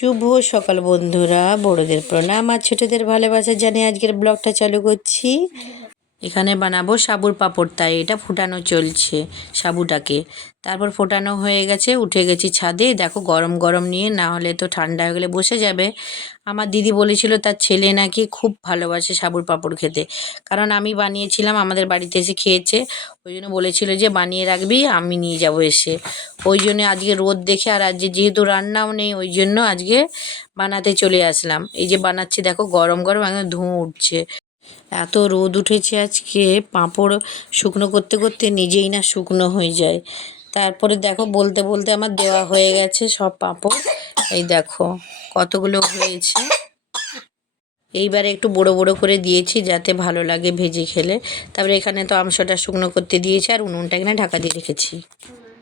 শুভ সকাল বন্ধুরা, বড়দের প্রণাম আর ছোটদের ভালোবাসা জানিয়ে আজকের ব্লগটা চালু করছি। এখানে বানাবো সাবুর পাঁপড়, তাই এটা ফুটানো চলছে সাবুটাকে। তারপর ফোটানো হয়ে গেছে, উঠে গেছি ছাদে। দেখো গরম গরম নিয়ে, না হলে তো ঠান্ডা হয়ে গেলে বসে যাবে। আমার দিদি বলেছিল তার ছেলে নাকি খুব ভালোবাসে সাবুর পাঁপড় খেতে, কারণ আমি বানিয়েছিলাম, আমাদের বাড়িতে এসে খেয়েছে। ওই জন্য বলেছিল যে বানিয়ে রাখবি, আমি নিয়ে যাব এসে। ওই জন্য আজকে রোদ দেখে, আর আজকে যেহেতু রান্নাও নেই, ওই জন্য আজকে বানাতে চলে আসলাম। এই যে বানাচ্ছি, দেখো গরম গরম একদম ধোঁয়া উঠছে। এত রোদ উঠেছে আজকে, পাঁপড় শুকনো করতে করতে নিজেই না শুকনো হয়ে যায়। তারপরে দেখো বলতে বলতে আমার দেওয়া হয়ে গেছে সব পাঁপড়। এই দেখো কতগুলো হয়েছে। এইবারে একটু বড় বড় করে দিয়েছি যাতে ভালো লাগে ভেজে খেলে। তারপরে এখানে তো আমসটা শুকনো করতে দিয়েছি, আর উনুনটা এখানে ঢাকা দিয়ে রেখেছি।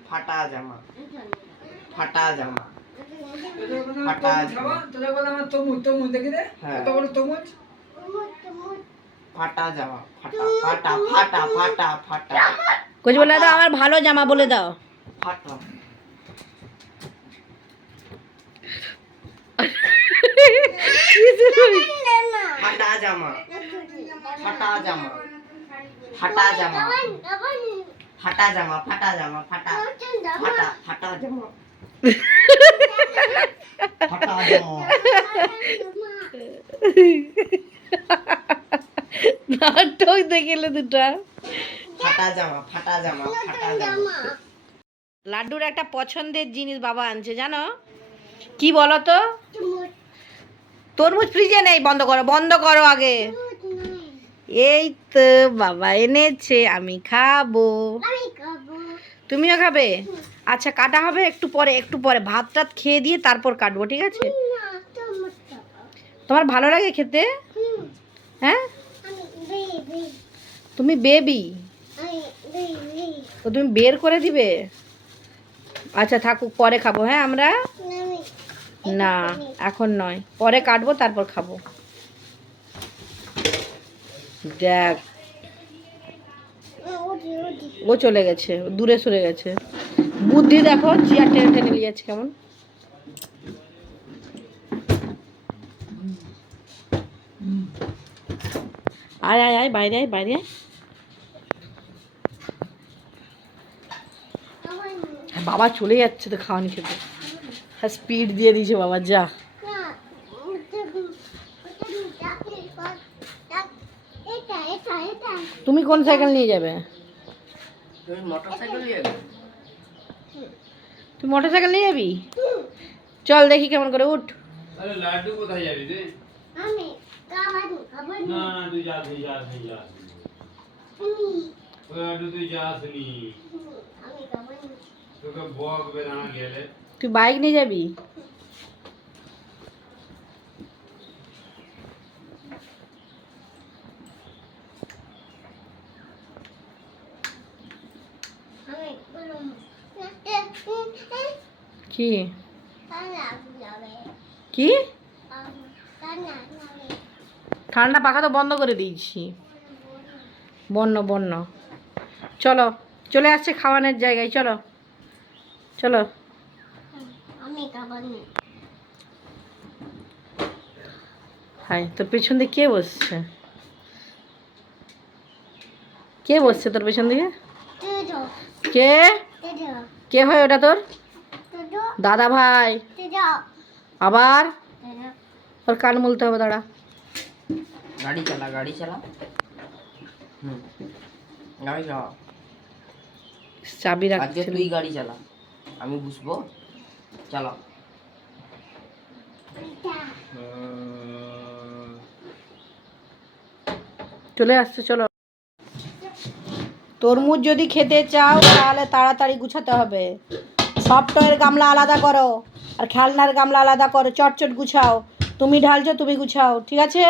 ফাটা জামা, ফাটা জামা, ফাটা জামা, তোদের বলে আমার তমুজ দেখি দে, কত বড় তমুজ, ফাটা জামা, ফাটা ফাটা ফাটা ফাটা ফাটা। কই বলে দাও আমার ভালো জামা বলে দাও। ফাটা ফাটা জামা, ফাটা জামা, ফাটা জামা, ফাটা জামা, ফাটা জামা, ফাটা ফাটা ফাটা জামা, ফাটা জামা, নাটক দেখলে দুটা। ফাটা জামা, ফাটা জামা, ফাটা জামা। লাড্ডুর একটা পছন্দের জিনিস বাবা আনছে, জানো কি বলো তো? তরমুজ ফ্রিজে নেই, বন্ধ করো, বন্ধ করো আগে। এই তো বাবা এনেছে, আমি খাবো। তুমিও খাবে? আচ্ছা কাটা হবে একটু পরে, একটু পরে ভাত টাত খেয়ে দিয়ে তারপর কাটবো, ঠিক আছে? তোমার ভালো লাগে খেতে? হ্যাঁ, তুমি বেবি তো, তুমি বের করে দিবে? আচ্ছা থাকুক, পরে খাবো। হ্যাঁ আমরা, না এখন নয়, পরে কাটবো তারপর খাবো। দেখ ও চলে গেছে, দূরে সরে গেছে। বুদ্ধি দেখো, চেয়ার টেনে টেনে নিয়ে যাচ্ছে কেমন। আয় আয় আয়, বাইরে আয়, বাইরে আয়। বাবা চলে যাচ্ছে তো খাওয়ানি খেতে, হ্যাঁ স্পিড দিয়ে দিয়েছে বাবা, যা। তুমি কোন সাইকেল নিয়ে যাবে? তুমি মোটরসাইকেল নিয়ে যাবে? তুই মোটর সাইকেল নিয়ে যাবি? চল দেখি কেমন করে, উঠ। আরে লাড্ডু কোথায় যাবি রে? আমি কাবাডি কাবাডি না না তুই যা তুই যা তুই যা। ওই লাড্ডু তুই যাসনি, আমি কাবাডি তোকে বক বেদানা গেলে। তুই বাইক নিয়ে যাবি? আমি বলুম কি কানা যাবে কি? কানা যাবে ঠান্ডা পাখা তো বন্ধ করে দিয়েছি। বন্য বন্য। চলো, চলে আসছে খাওয়ানোর জায়গায়, চলো চলো। আমি কাবাডি হাই, তোর পেছন দিকে কে বসছে? কে বসছে তোর পেছন দিকে? তুদো কে? তুদো কে হয় ওটা তোর? তুদো দাদা ভাই? তুদো আবার তুদো ওর কান মুলতে হবে, দাঁড়া। গাড়ি চালা, গাড়ি চালা। গাড়ি চালা। চাবি আজকে রাখছে। তুই গাড়ি চালা, আমি বুঝবো। চালা। চলে আসছে, চলো। তরমুজ যদি খেতে চাও তাহলে তাড়াতাড়ি গুছাতে হবে। সফটওয়্যার গামলা আলাদা করো, আর খেলনার গামলা আলাদা করো, চটচট গুছাও। তুমি ঢালছো, তুমি গুছাও, ঠিক আছে?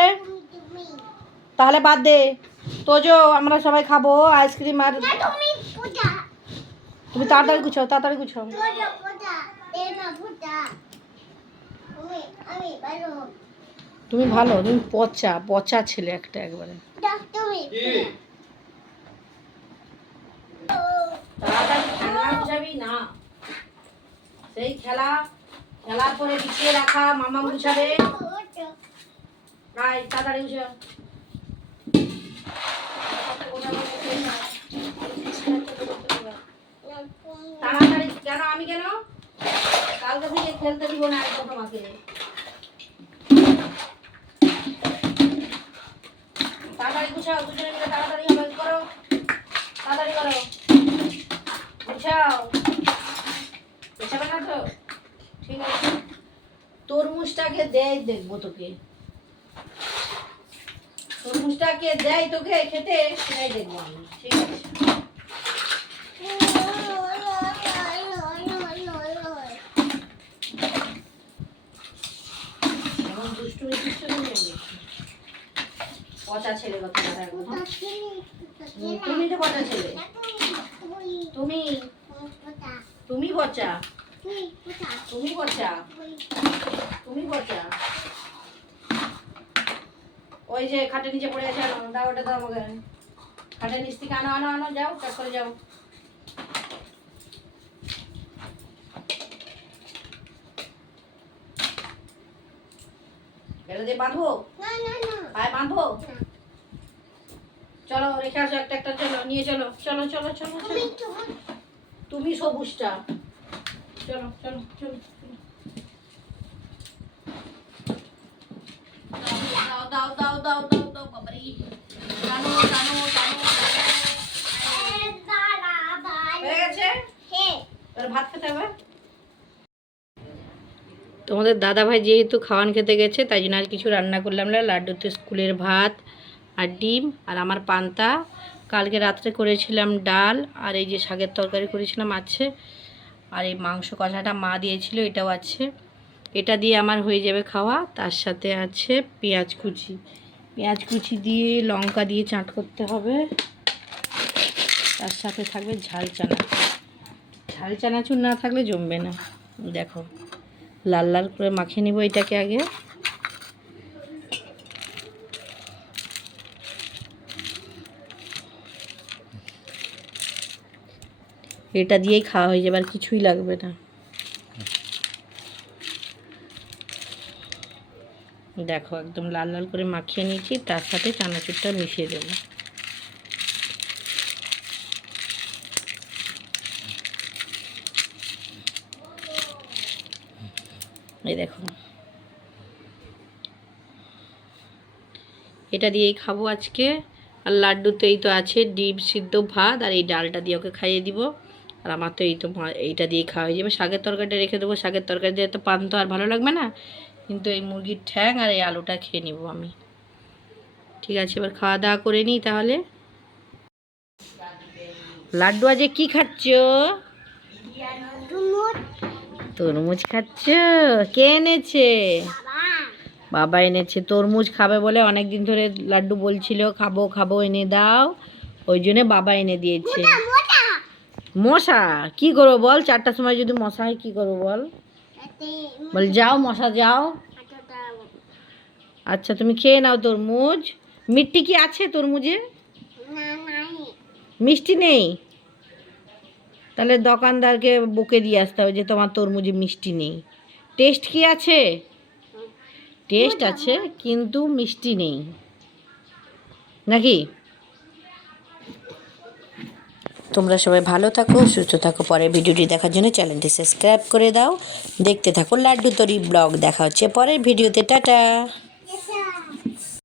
তাহলে বাদ দে। তোজো আমরা সবাই খাবো আইসক্রিম, আর তুমি পূজা তুমি তাড়াতাড়ি গুছাও, তাড়াতাড়ি গুছাও। পূজা পূজা দেনা পূজা আমি ভালো তুমি ভালো, তুমি পচা পচা ছেলে একটা একবারে। তুমি তাড়াতাড়ি খেলনা গুছাবি না, সেই খেলা খেলার পরে বিছিয়ে রাখা মামা মুছাবে। প্রায় তাড়াতাড়ি মুছে তাড়াতাড়ি। কেন আমি কেন কালকে থেকে খেলতে দিব না একদম তোমাকে। তাড়াতাড়ি গুছাও, দুজনে মিলে তাড়াতাড়ি হবে, করো তাড়াতাড়ি করো, গুছাও। গুছাবে না তো? ঠিক আছে, তরমুজটাকে দেয় দেখবো তোকে, তরমুজটাকে দেয় তোকে খেতে, সেটাই দেখবো আমি। ঠিক আছে, এখন দুষ্টুমি করছো তুমি? পচা ছেলে কথা বলা এখন। তুমি তো পচা ছেলে, তুমি তুমি পচা, তুমি পচা, তুমি পচা। ওই যে খাটের নিচে পড়ে আছে, আনো দাও, ওটা দাও আমাকে। খাটের নিচ থেকে আনো আনো আনো, যাও কাজ করে যাও। এটা দিয়ে বাঁধবো, পায়ে বাঁধবো। চলো রেখে আসো একটা একটা, চলো নিয়ে চলো, চলো চলো চলো চলো। তুমি সবুজটা, চলো চলো চলো। দাও দাও দাও দাও দাও দাও বাবারি, টানো টানো টানো। হয়ে গেছে, এবার ভাত খেতে হবে। তোমাদের দাদা ভাই যেহেতু খাওয়ান খেতে গেছে, তাই জন্য আর কিছু রান্না করলাম না। লাড্ডুতে স্কুলের ভাত আর ডিম, আর আমার পান্তা। কালকে রাত্রে করেছিলাম ডাল, আর এই যে শাকের তরকারি করেছিলাম আছে, আর এই মাংস কষাটা মা দিয়েছিল, এটাও আছে। এটা দিয়ে আমার হয়ে যাবে খাওয়া। তার সাথে আছে পেঁয়াজ কুচি, পেঁয়াজ কুচি দিয়ে লঙ্কা দিয়ে চাট করতে হবে। তার সাথে থাকবে ঝাল চানা, ঝাল চানাচুর না থাকলে জমবে না। দেখো লাল লাল করে মাখিয়ে নিব এটাকে আগে। এটা দিয়েই খাওয়া হয়ে যাবে, আর কিছুই লাগবে না। দেখো একদম লাল লাল করে মাখিয়ে নিয়েছি, তার সাথে চানাচুরটা মিশিয়ে দেবো। এই দেখো, এটা দিয়েই খাবো আজকে। আর লাড্ডু তো এই তো আছে, ডিম সিদ্ধ ভাত, আর এই ডালটা দিয়ে ওকে খাইয়ে দিব। আর আমার তো এই তো এইটা দিয়ে খাওয়া হয়ে যাবে। শাকের তরকারিটা রেখে দেবো, শাকের তরকারি দিয়ে তো পান তো আর ভালো লাগবে না, কিন্তু এই মুরগির ঠ্যাং আর এই আলুটা খেয়ে নিব আমি। ঠিক আছে, এবার খাওয়া দাওয়া করে নিই তাহলে। লাড্ডু আজ কি খাচ্ছ? তরমুজ খাচ্ছ? কে এনেছে? বাবা এনেছে। তরমুজ খাবে বলে অনেক দিন ধরে লাড্ডু বলছিল খাবো খাবো, এনে দাও, ওই জন্য বাবা এনে দিয়েছে। মশা কি করবো বল, 4টার সময় যদি মশা হয় কি করবো বল? বল যাও মশা যাও। আচ্ছা তুমি খেয়ে নাও তরমুজ। মিষ্টি কি আছে তরমুজে? মিষ্টি নেই? তাহলে দোকানদারকে বকে দিয়ে আসতে হবে যে তোমার তরমুজে মিষ্টি নেই। টেস্ট কি আছে? টেস্ট আছে কিন্তু মিষ্টি নেই, নাকি? তোমরা সবাই ভালো থাকো, সুস্থ থাকো। পরের ভিডিওটি দেখার জন্য চ্যানেলটি সাবস্ক্রাইব করে দাও। দেখতে থাকো লাড্ডু তরি ব্লগ। দেখা হচ্ছে পরের ভিডিওতে। টাটা।